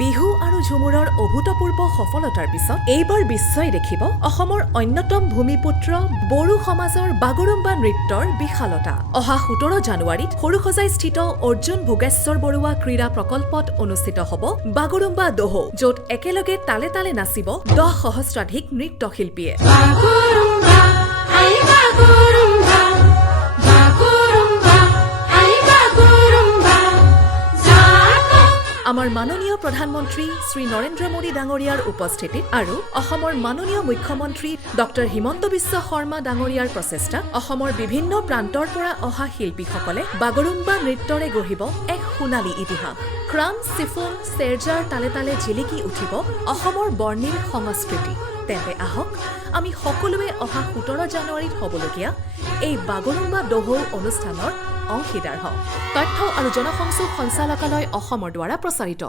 বিহু আৰু ঝুমুৰৰ অভূতপূৰ্ব সফলতাৰ পিছত এইবাৰ বিশ্বই দেখিব অসমৰ অন্যতম ভূমিপুত্ৰ বড়ো সমাজৰ বাগৰুম্বা নৃত্যৰ বিশালতা। অহা 17 জানুৱাৰীত সৰুসজাইস্থিত অৰ্জুন ভোগেশ্বৰ বৰুৱা ক্ৰীড়া প্ৰকল্পত অনুষ্ঠিত হ'ব বাগৰুম্বা দহৌ, য'ত একেলগে তালে তালে নাচিব 10 সহস্ৰাধিক নৃত্যশিল্পীয়ে। আমাৰ মাননীয় প্ৰধানমন্ত্ৰী শ্ৰী নৰেন্দ্ৰ মোদী ডাঙৰীয়াৰ উপস্থিতিত আৰু অসমৰ মাননীয় মুখ্যমন্ত্ৰী ডক্টৰ হিমন্ত বিশ্ব শৰ্মা ডাঙৰীয়াৰ প্ৰচেষ্টাত অসমৰ বিভিন্ন প্ৰান্তৰ পৰা অহা শিল্পীসকলে বাগৰুম্বা নৃত্যৰে গঢ়িব এক সোণালী ইতিহাস। ক্ৰাম, চিফুন, চেৰজাৰ তালে তালে জিলিকি উঠিব অসমৰ বৰ্ণিল সংস্কৃতি। তেন্তে আহক আমি সকলোৱে অহা 17 জানুৱাৰীত হ'বলগীয়া এই বাগৰুম্বা দহৌ অনুষ্ঠানৰ অংশীদাৰ হওঁ। তথ্য আৰু জনসংযোগ সঞ্চালকালয় অসমৰ দ্বাৰা প্ৰচাৰিত।